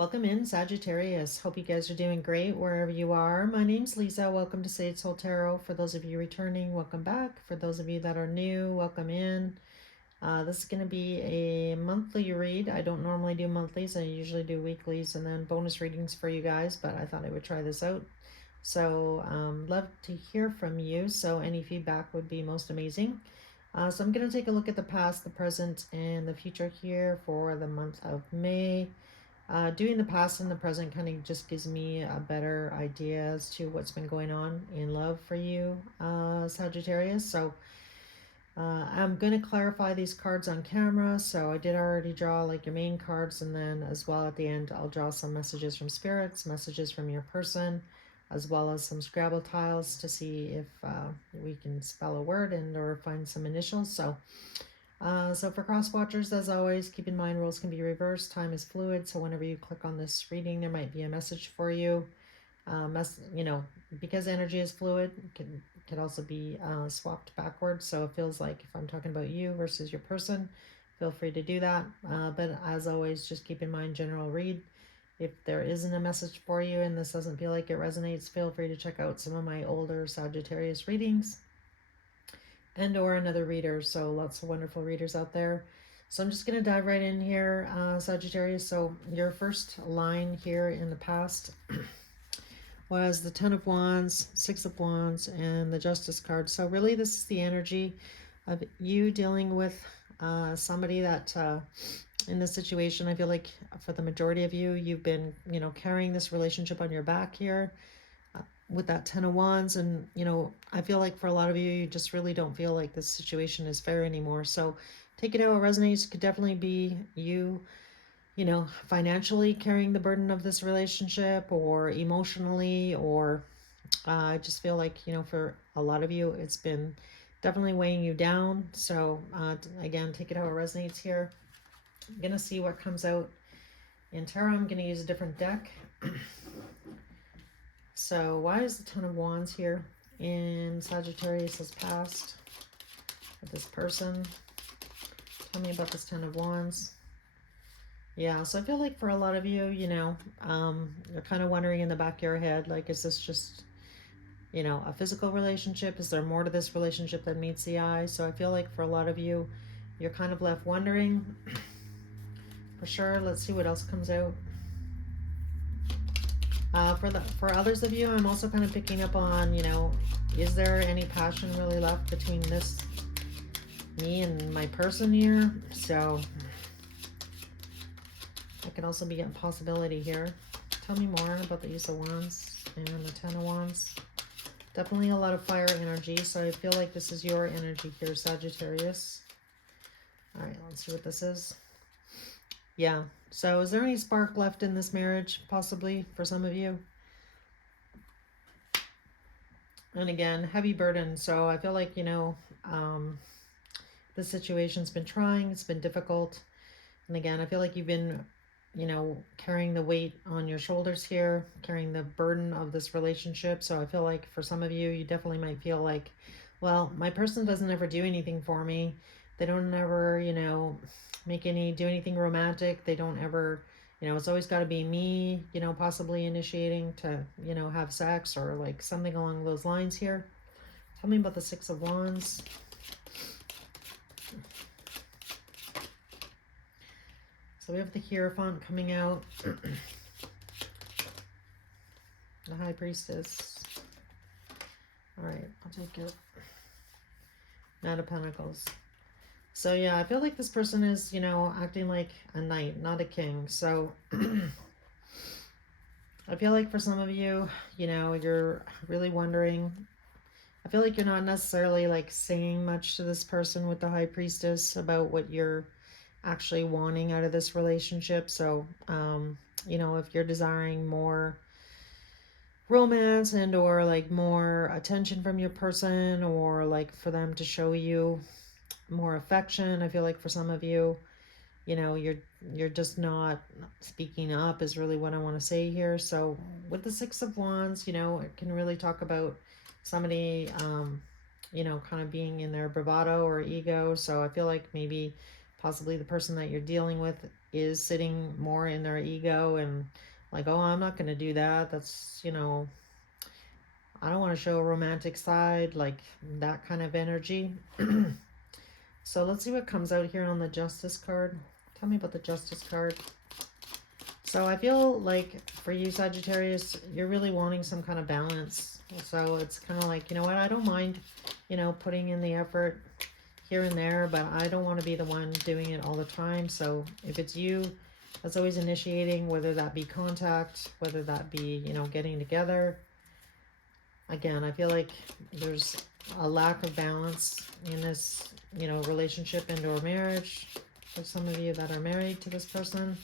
Welcome in, Sagittarius. Hope you guys are doing great wherever you are. My name's Lisa. Welcome to Sage Soul Tarot. For those of you returning, welcome back. For those of you that are new, welcome in. This is going to be a monthly read. I don't normally do monthlies. I usually do weeklies and then bonus readings for you guys, but I thought I would try this out. So love to hear from you. So any feedback would be most amazing. So I'm going to take a look at the past, the present, and the future here for the month of May. Doing the past and the present kind of just gives me a better idea as to what's been going on in love for you, Sagittarius. So I'm going to clarify these cards on camera. So I did already draw like your main cards, and then as well at the end I'll draw some messages from spirits, messages from your person, as well as some Scrabble tiles to see if we can spell a word and or find some initials. So for cross watchers, as always, keep in mind roles can be reversed. Time is fluid, so whenever you click on this reading, there might be a message for you. Because energy is fluid, it can also be swapped backwards. So it feels like if I'm talking about you versus your person, feel free to do that. But as always, just keep in mind general read. If there isn't a message for you and this doesn't feel like it resonates, feel free to check out some of my older Sagittarius readings and or another reader. So lots of wonderful readers out there. So I'm just going to dive right in here, Sagittarius. So your first line here in the past was the Ten of Wands, Six of Wands, and the Justice card. So really this is the energy of you dealing with somebody that in this situation, I feel like for the majority of you, you've been, carrying this relationship on your back here with that Ten of Wands. And, I feel like for a lot of you, you just really don't feel like this situation is fair anymore. So take it how it resonates. It could definitely be you, financially carrying the burden of this relationship, or emotionally, or I just feel like, for a lot of you, it's been definitely weighing you down. So again, take it how it resonates here. I'm going to see what comes out in tarot. I'm going to use a different deck. So why is the Ten of Wands here in Sagittarius' past with this person? Tell me about this Ten of Wands. Yeah, so I feel like for a lot of you, you're kind of wondering in the back of your head, like, is this just, a physical relationship? Is there more to this relationship than meets the eye? So I feel like for a lot of you, you're kind of left wondering. For sure, let's see what else comes out. For others of you, I'm also kind of picking up on, is there any passion really left between me and my person here? So that could also be a possibility here. Tell me more about the Ace of Wands and the Ten of Wands. Definitely a lot of fire energy, so I feel like this is your energy here, Sagittarius. All right, let's see what this is. Yeah, so is there any spark left in this marriage, possibly, for some of you? And again, heavy burden. So I feel like, this situation's been trying, it's been difficult. And again, I feel like you've been, carrying the weight on your shoulders here, carrying the burden of this relationship. So I feel like for some of you, you definitely might feel like, well, my person doesn't ever do anything for me. They don't ever, do anything romantic. They don't ever, it's always got to be me, possibly initiating to, have sex or like something along those lines here. Tell me about the Six of Wands. So we have the Hierophant coming out. The High Priestess. All right, I'll take it. Knight of Pentacles. So yeah, I feel like this person is, acting like a knight, not a king. So I feel like for some of you, you're really wondering. I feel like you're not necessarily like saying much to this person with the High Priestess about what you're actually wanting out of this relationship. So, if you're desiring more romance and or like more attention from your person, or like for them to show you more affection, I feel like for some of you, you're just not speaking up is really what I want to say here. So with the Six of Wands, it can really talk about somebody, kind of being in their bravado or ego. So I feel like maybe possibly the person that you're dealing with is sitting more in their ego and like, oh, I'm not going to do that. That's, you know, I don't want to show a romantic side, like that kind of energy. So let's see what comes out here on the Justice card. Tell me about the Justice card. So I feel like for you, Sagittarius, you're really wanting some kind of balance. So it's kind of like, you know what, I don't mind, you know, putting in the effort here and there, but I don't want to be the one doing it all the time. So if it's you that's always initiating, whether that be contact, whether that be, you know, getting together, again, I feel like there's a lack of balance in this, you know, relationship and or marriage. For some of you that are married to this person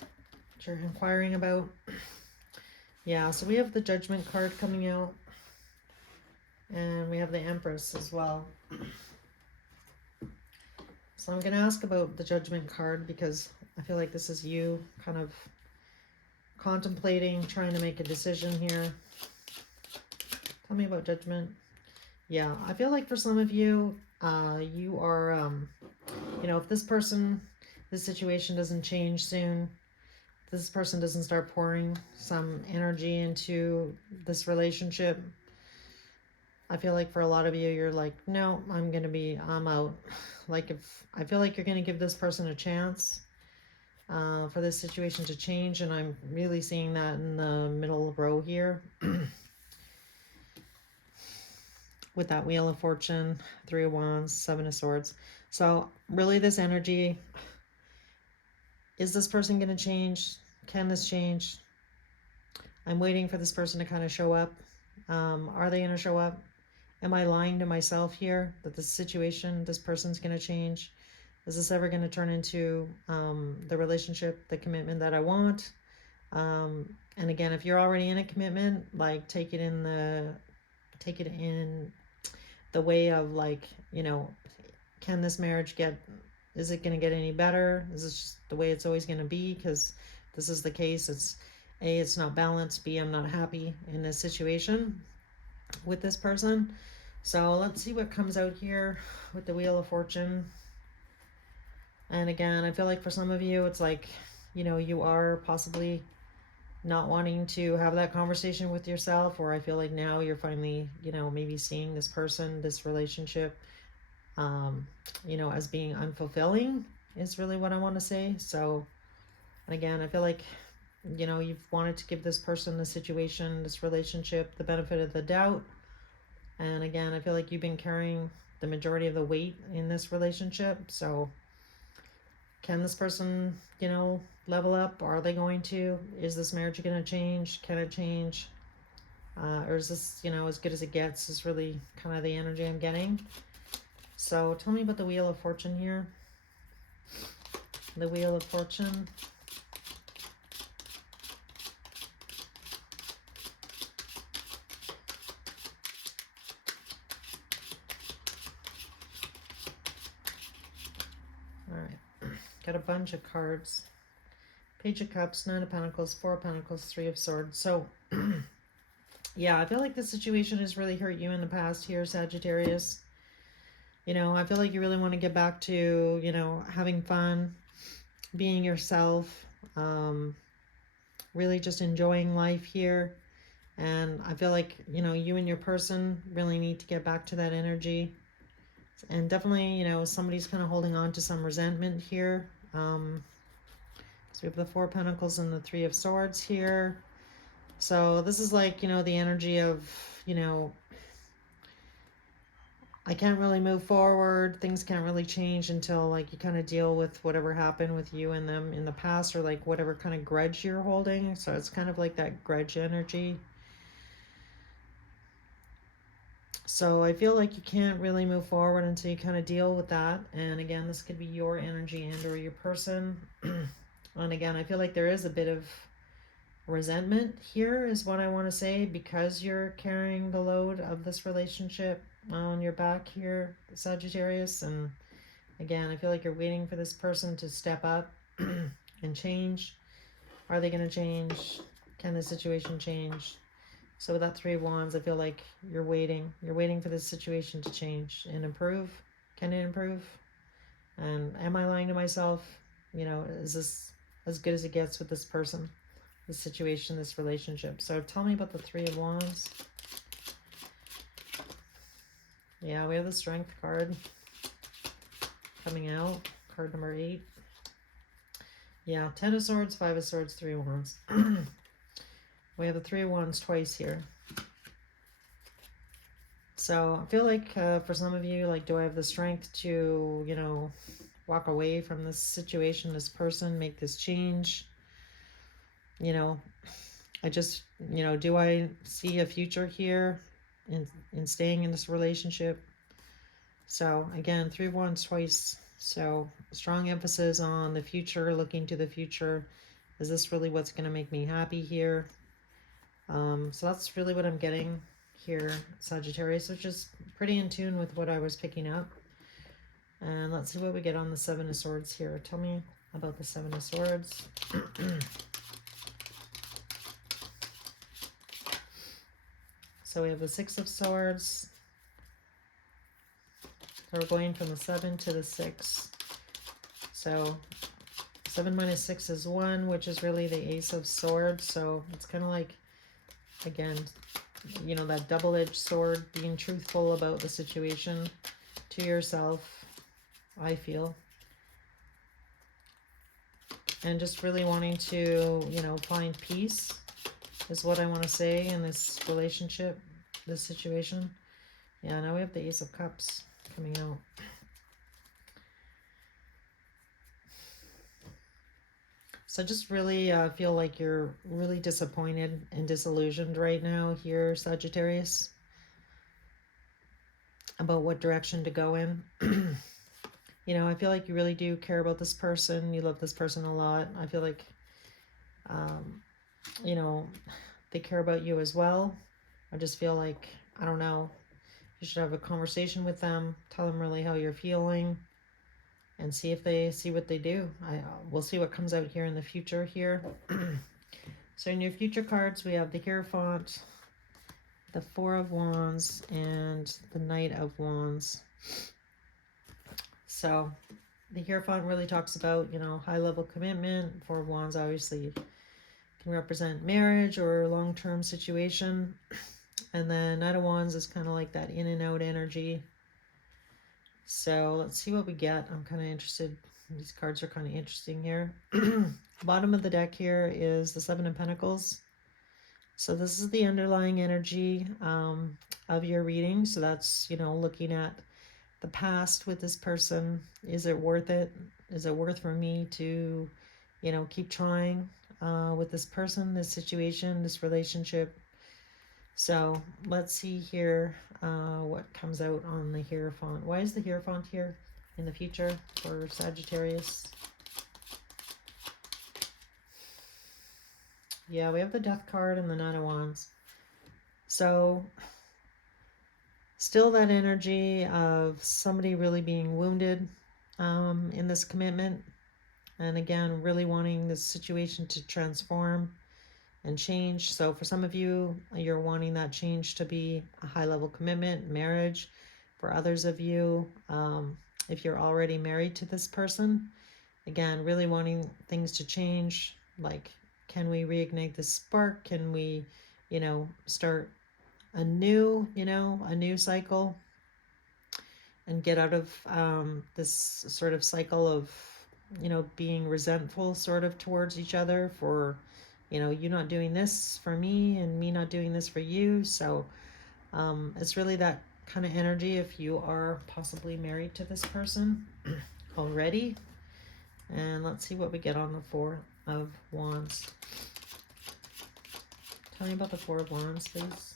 that you're inquiring about. Yeah, so we have the Judgment card coming out. And we have the Empress as well. So I'm going to ask about the Judgment card because I feel like this is you kind of contemplating, trying to make a decision here. Tell me about Judgment. Yeah, I feel like for some of you, you are, you know, if this situation doesn't change soon, this person doesn't start pouring some energy into this relationship, I feel like for a lot of you, you're like, no, I'm out. Like if I feel like you're going to give this person a chance for this situation to change. And I'm really seeing that in the middle row here. With that Wheel of Fortune, 3 of Wands, 7 of Swords. So really this energy, is this person going to change? Can this change? I'm waiting for this person to kind of show up. Are they going to show up? Am I lying to myself here that this person's going to change? Is this ever going to turn into the relationship, the commitment that I want? And again, if you're already in a commitment, like take it in the way of like, you know, can this marriage is it going to get any better? Is this just the way it's always going to be? Because this is the case. It's A, it's not balanced. B, I'm not happy in this situation with this person. So let's see what comes out here with the Wheel of Fortune. And again, I feel like for some of you, it's like, you know, you are possibly not wanting to have that conversation with yourself, or I feel like now you're finally, you know, maybe seeing this person, this relationship, you know, as being unfulfilling is really what I want to say. So, and again, I feel like, you know, you've wanted to give this person, the situation, this relationship, the benefit of the doubt. And again, I feel like you've been carrying the majority of the weight in this relationship. So can this person, you know, level up? Are they going to? Is this marriage going to change? Can it change? Or is this, you know, as good as it gets is really kind of the energy I'm getting. So tell me about the Wheel of Fortune here. The Wheel of Fortune. All right. Got a bunch of cards. Page of Cups, 9 of Pentacles, 4 of Pentacles, 3 of Swords. So, yeah, I feel like the situation has really hurt you in the past here, Sagittarius. You know, I feel like you really want to get back to, you know, having fun, being yourself, really just enjoying life here. And I feel like, you know, you and your person really need to get back to that energy. And definitely, you know, somebody's kind of holding on to some resentment here. So we have the 4 of Pentacles and the 3 of Swords here. So this is like, you know, the energy of, you know, I can't really move forward. Things can't really change until like you kind of deal with whatever happened with you and them in the past, or like whatever kind of grudge you're holding. So it's kind of like that grudge energy. So I feel like you can't really move forward until you kind of deal with that. And again, this could be your energy and or your person. And again, I feel like there is a bit of resentment here is what I want to say, because you're carrying the load of this relationship on your back here, Sagittarius. And again, I feel like you're waiting for this person to step up and change. Are they going to change? Can the situation change? So with that 3 of Wands, I feel like you're waiting for this situation to change and improve. Can it improve? And am I lying to myself? You know, is this as good as it gets with this person, this situation, this relationship? So tell me about the Three of Wands. Yeah, we have the Strength card coming out, card number 8. Yeah, 10 of Swords, 5 of Swords, 3 of Wands. We have the 3 of Wands twice here. So I feel like for some of you, like, do I have the strength to, you know, walk away from this situation, this person, make this change? You know, I just, you know, do I see a future here in staying in this relationship? So again, 3 of Wands twice. So strong emphasis on the future, looking to the future. Is this really what's going to make me happy here? So that's really what I'm getting here, Sagittarius, which is pretty in tune with what I was picking up. And let's see what we get on the 7 of Swords here. Tell me about the 7 of Swords. So we have the 6 of Swords. So we're going from the 7 to the 6. So 7 minus 6 is 1, which is really the Ace of Swords. So it's kind of like, again, you know, that double-edged sword, being truthful about the situation to yourself, I feel. And just really wanting to, you know, find peace is what I want to say in this relationship, this situation. Yeah, now we have the Ace of Cups coming out. So just really feel like you're really disappointed and disillusioned right now here, Sagittarius, about what direction to go in. You know, I feel like you really do care about this person. You love this person a lot. I feel like, you know, they care about you as well. I just feel like, I don't know, you should have a conversation with them, tell them really how you're feeling, and see if they see what they do. We'll see what comes out here in the future here. So in your future cards, we have the Hierophant, the 4 of Wands, and the Knight of Wands. So the Hierophant really talks about, you know, high-level commitment. 4 of Wands obviously can represent marriage or long-term situation. And then Knight of Wands is kind of like that in and out energy. So let's see what we get. I'm kind of interested. These cards are kind of interesting here. Bottom of the deck here is the 7 of Pentacles. So this is the underlying energy of your reading. So that's, you know, looking at the past with this person. Is it worth it? Is it worth for me to, you know, keep trying with this person, this situation, this relationship? So let's see here what comes out on the Hierophant. Why is the Hierophant here in the future for Sagittarius? Yeah, we have the Death card and the Knight of Wands. So still that energy of somebody really being wounded in this commitment. And again, really wanting this situation to transform and change. So for some of you, you're wanting that change to be a high-level commitment, marriage. For others of you, if you're already married to this person, again, really wanting things to change. Like, can we reignite this spark? Can we, you know, start a new, you know, a new cycle and get out of this sort of cycle of, you know, being resentful sort of towards each other for, you know, you not doing this for me and me not doing this for you. So it's really that kind of energy if you are possibly married to this person already. And let's see what we get on the 4 of Wands. Tell me about the 4 of Wands, please.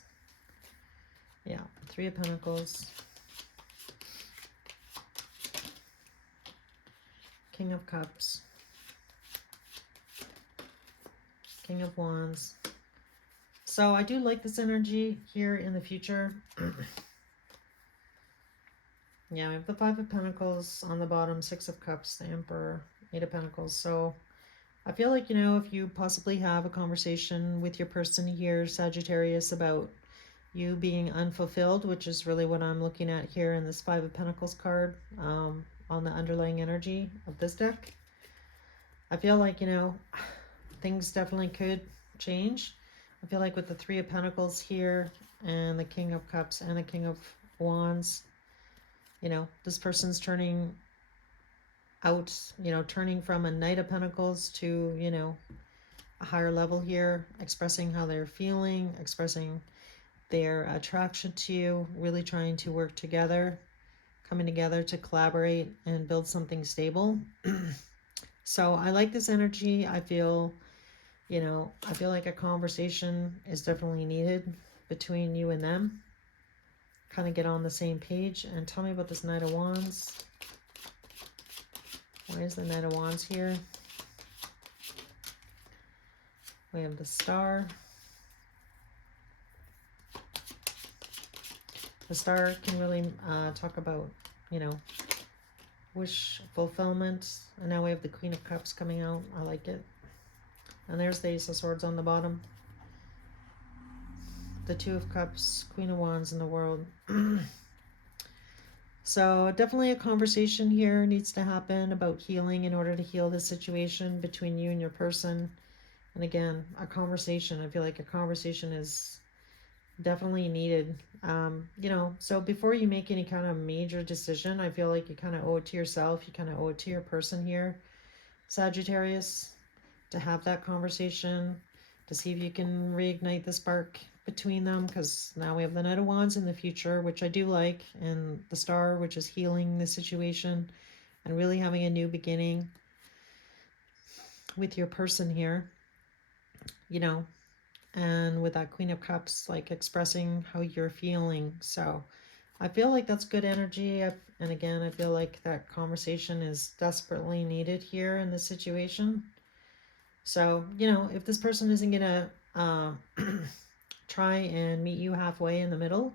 Yeah, 3 of Pentacles. King of Cups. King of Wands. So I do like this energy here in the future. Yeah, we have the 5 of Pentacles on the bottom, 6 of Cups, the Emperor, 8 of Pentacles. So I feel like, you know, if you possibly have a conversation with your person here, Sagittarius, about you being unfulfilled, which is really what I'm looking at here in this 5 of Pentacles card. on the underlying energy of this deck. I feel like, things definitely could change. I feel like with the Three of Pentacles here and the King of Cups and the King of Wands, this person's turning out, turning from a Knight of Pentacles to, a higher level here, expressing how they're feeling, expressing their attraction to you, really trying to work together, coming together to collaborate and build something stable. So I like this energy. I feel like a conversation is definitely needed between you and them. Kind of get on the same page. And tell me about this Knight of Wands. Why is the Knight of Wands here? We have the Star. The Star can really talk about, wish fulfillment. And now we have the Queen of Cups coming out. I like it. And there's the Ace of Swords on the bottom. The Two of Cups, Queen of Wands in the World. So definitely a conversation here needs to happen about healing in order to heal the situation between you and your person. And again, a conversation. I feel like a conversation is definitely needed. So before you make any kind of major decision, I feel like you kind of owe it to yourself. You kind of owe it to your person here, Sagittarius, to have that conversation, to see if you can reignite the spark between them, because now we have the Knight of Wands in the future, which I do like, and the Star, which is healing the situation and really having a new beginning with your person here, and with that Queen of Cups, like expressing how you're feeling. So I feel like that's good energy. And again, I feel like that conversation is desperately needed here in this situation. So, if this person isn't going to try and meet you halfway in the middle,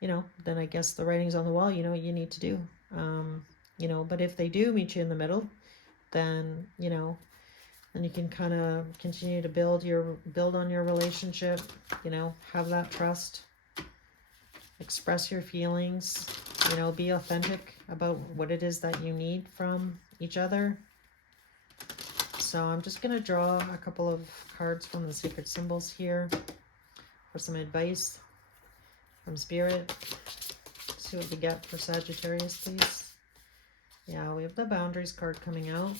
then I guess the writing's on the wall, you need to do. But if they do meet you in the middle, then, then you can kind of continue to build on your relationship, have that trust, express your feelings, be authentic about what it is that you need from each other. So I'm just going to draw a couple of cards from the sacred symbols here for some advice from Spirit. See what we get for Sagittarius, please. Yeah, we have the boundaries card coming out,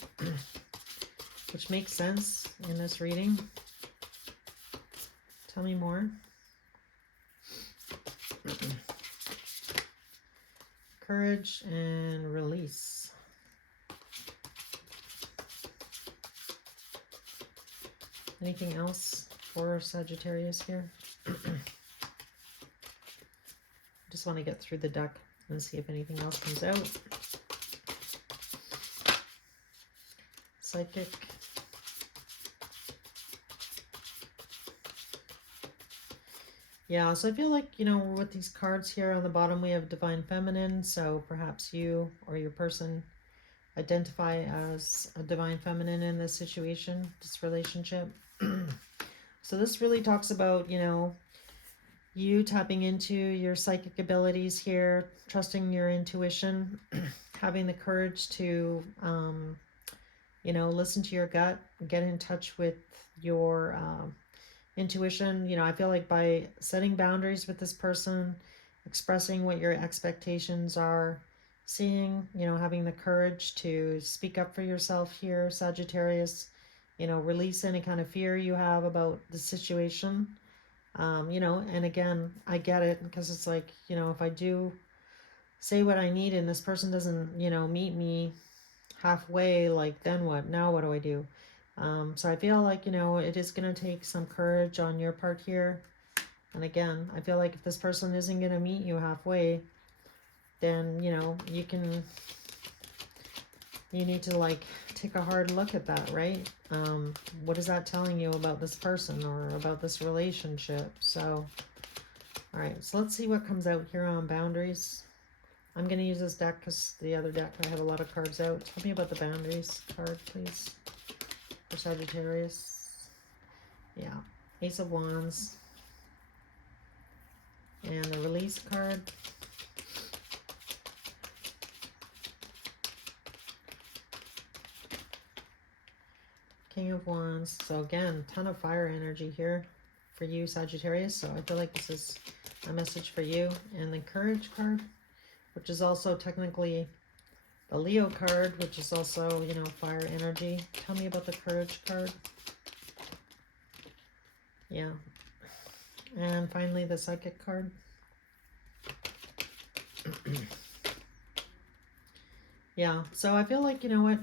which makes sense in this reading. Tell me more. Courage and release. Anything else for Sagittarius here? Just want to get through the deck and see if anything else comes out. Psychic. Yeah, so I feel like, with these cards here on the bottom, we have Divine Feminine. So perhaps you or your person identify as a Divine Feminine in this situation, this relationship. So this really talks about, you tapping into your psychic abilities here, trusting your intuition, having the courage to, listen to your gut, get in touch with your intuition. I feel like by setting boundaries with this person, expressing what your expectations are, seeing, having the courage to speak up for yourself here, Sagittarius, release any kind of fear you have about the situation. And again, I get it, because it's like, if I do say what I need and this person doesn't, meet me halfway, like, then what? Now what do I do? So I feel like, it is going to take some courage on your part here. And again, I feel like if this person isn't going to meet you halfway, then, you need to, like, take a hard look at that, right? What is that telling you about this person or about this relationship? So, all right, so let's see what comes out here on boundaries. I'm going to use this deck because the other deck, I have a lot of cards out. Tell me about the boundaries card, please, for Sagittarius. Yeah, Ace of Wands. And the release card. King of Wands. So again, ton of fire energy here for you, Sagittarius. So I feel like this is a message for you. And the Courage card, which is also technically the Leo card, which is also, you know, fire energy. Tell me about the Courage card. Yeah. And finally, the Psychic card. Yeah, so I feel like, you know what,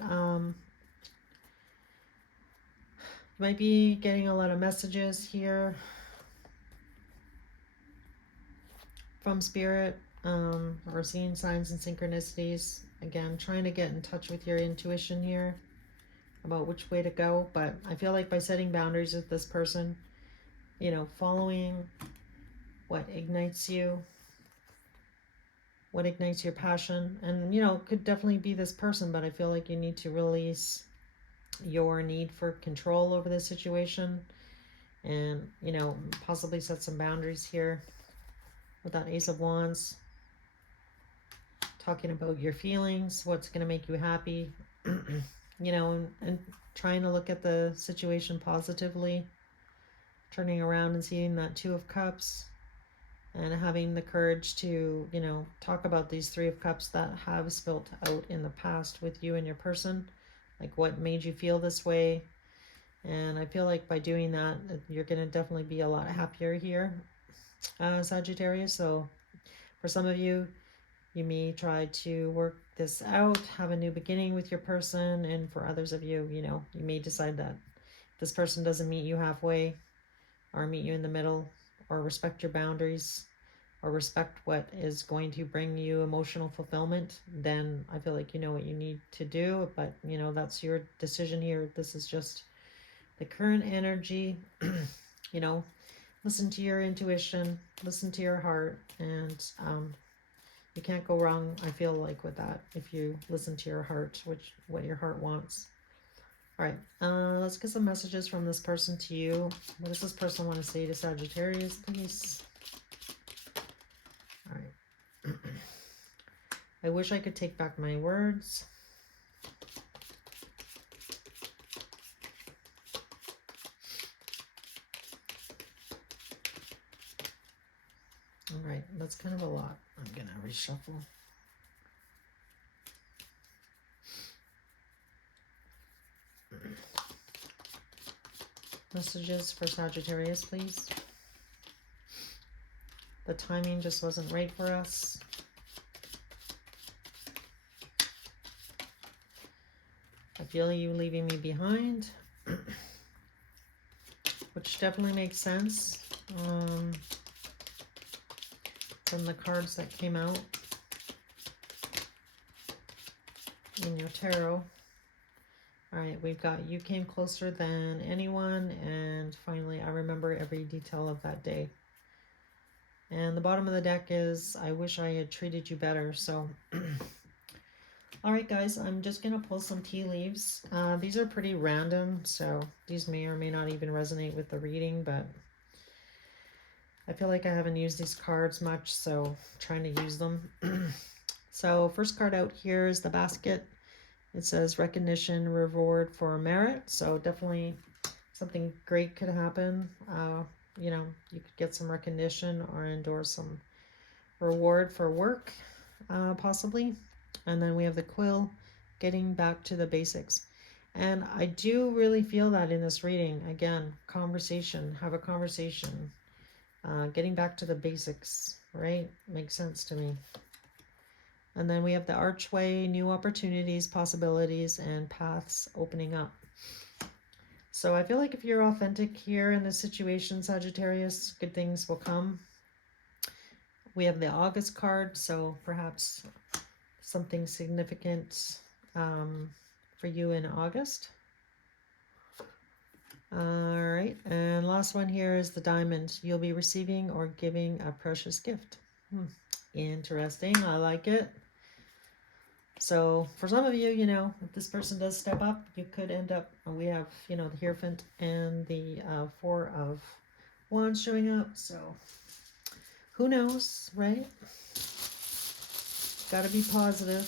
you might be getting a lot of messages here from Spirit, or seeing signs and synchronicities. Again, trying to get in touch with your intuition here about which way to go. But I feel like by setting boundaries with this person, you know, following what ignites you, what ignites your passion, and, you know, could definitely be this person, but I feel like you need to release your need for control over the situation and, you know, possibly set some boundaries here with that Ace of Wands, talking about your feelings, what's going to make you happy, you know, and trying to look at the situation positively, turning around and seeing that Two of Cups, and having the courage to, you know, talk about these Three of Cups that have spilt out in the past with you and your person, like what made you feel this way. And I feel like by doing that, you're going to definitely be a lot happier here, Sagittarius. So for some of you, you may try to work this out, have a new beginning with your person. And for others of you, you know, you may decide that this person doesn't meet you halfway, or meet you in the middle, or respect your boundaries, or respect what is going to bring you emotional fulfillment. Then I feel like you know what you need to do. But, you know, that's your decision here. This is just the current energy. You know, listen to your intuition, listen to your heart, and you can't go wrong, I feel like, with that, if you listen to your heart, what your heart wants. All right, let's get some messages from this person to you. What does this person want to say to Sagittarius, please? All right. I wish I could take back my words. All right, that's kind of a lot. I'm going to reshuffle. Messages for Sagittarius, please. The timing just wasn't right for us. I feel you leaving me behind, which definitely makes sense from the cards that came out in your tarot. All right, we've got you came closer than anyone, and finally I remember every detail of that day. And the bottom of the deck is I wish I had treated you better. So all right, guys, I'm just gonna pull some tea leaves. These are pretty random, so these may or may not even resonate with the reading, but I feel like I haven't used these cards much, so I'm trying to use them. So first card out here is the basket. It says recognition, reward for merit. So definitely something great could happen. You know, you could get some recognition or endorse some reward for work, possibly. And then we have the quill, getting back to the basics. And I do really feel that in this reading. Again, conversation, have a conversation. Getting back to the basics, right? Makes sense to me. And then we have the archway, new opportunities, possibilities, and paths opening up. So I feel like if you're authentic here in this situation, Sagittarius, good things will come. We have the August card, so perhaps something significant for you in August. All right, and last one here is the diamond. You'll be receiving or giving a precious gift. Interesting, I like it. So for some of you, you know, if this person does step up, you could end up, we have, you know, the Hierophant and the Four of Wands showing up. So who knows, right? Got to be positive.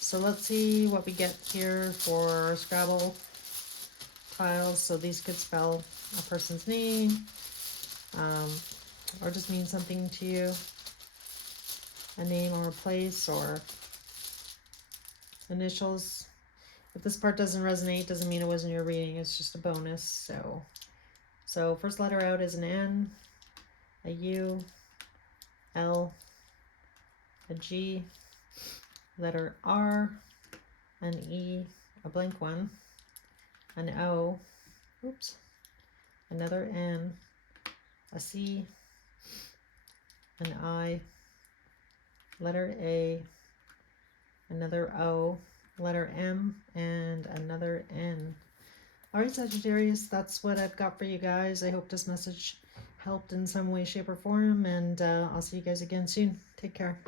So let's see what we get here for Scrabble. tiles. So these could spell a person's name, or just mean something to you. A name or a place or initials. If this part doesn't resonate, doesn't mean it wasn't your reading. It's just a bonus. So first letter out is an N, a U, L, a G, letter R, an E, a blank one, an O, oops, another N, a C, an I, letter A, another O, letter M, and another N. All right, Sagittarius, that's what I've got for you guys. I hope this message helped in some way, shape, or form, and I'll see you guys again soon. Take care.